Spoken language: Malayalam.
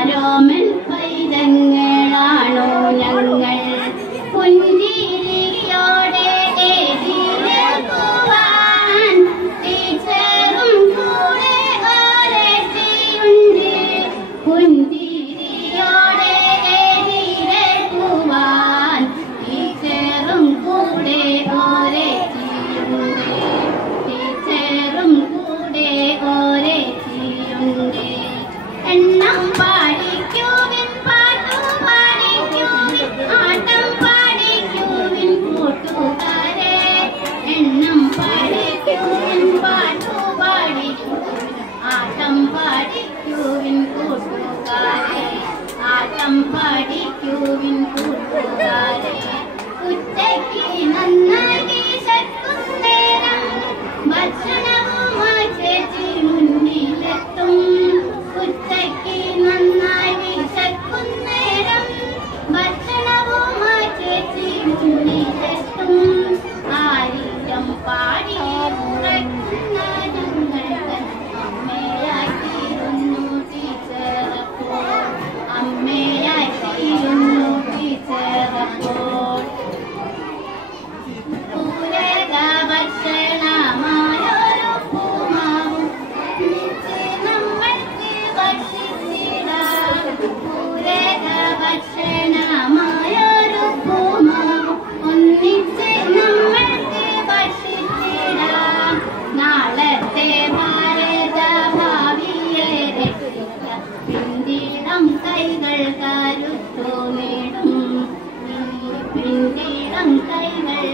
ആരോമൽ പൈതങ്ങളാണോ ഞങ്ങൾ പുഞ്ചിരിയോടെ എതിരേൽക്കുവാൻ ടീച്ചറും കൂടെ ഒരേറ്റിയുണ്ട് പുഞ്ചിരിയോടെ എതിരേൽക്കുവാൻ ടീച്ചറും കൂടെ ഒരേറ്റിയുണ്ട് ടീച്ചറും കൂടെ ഒരേറ്റിയുണ്ട് എണ്ണം പാടിക്കുവിൻ പാട്ടു പാടിക്കുവിൻ ആട്ടം പാടിക്കുവിൻ കൂട്ടുകാരെ എണ്ണം പാടിക്കുവിൻ പാട്ടു പാടിക്കുവിൻ ആട്ടം പാടിക്കുവിൻ കൂട്ടുകാരെ ആട്ടം പാടിക്കുവിൻ കൂട്ടുകാരെ ഉച്ചയ്ക്ക് നന്നായി വിശക്കുന്നേരം ഭക്ഷണവുമായി ചേച്ചി മുന്നിലെത്തും ഉച്ചയ്ക്ക് നന്നായി വിശക്കുന്നേരം ഭക്ഷണവുമായി ചേച്ചി മുന്നിലെത്തും ആയിരം പാടി ഉറക്കുന്ന ഞങ്ങൾക്ക് അമ്മയായിത്തീരുന്നു ടീച്ചറപ്പോൾ അമ്മയായിത്തീരുന്നു ടീച്ചറപ്പോൾ പൂരക ഭക്ഷണമായൊരു പൂമാവും നമ്മൾക്ക് ഭക്ഷിച്ചിടാം പൂരക ഭക്ഷണമായൊരു പൂമാവും ഒന്നിച്ച് നമ്മൾക്ക് ഭക്ഷിച്ചിടാം നാളത്തെ ഭാരത ഭാവിയെ രക്ഷിക്കാം പിന്തിടം കൈകൾ കരുത്തു നേടും പിന്തിടം കൈകൾ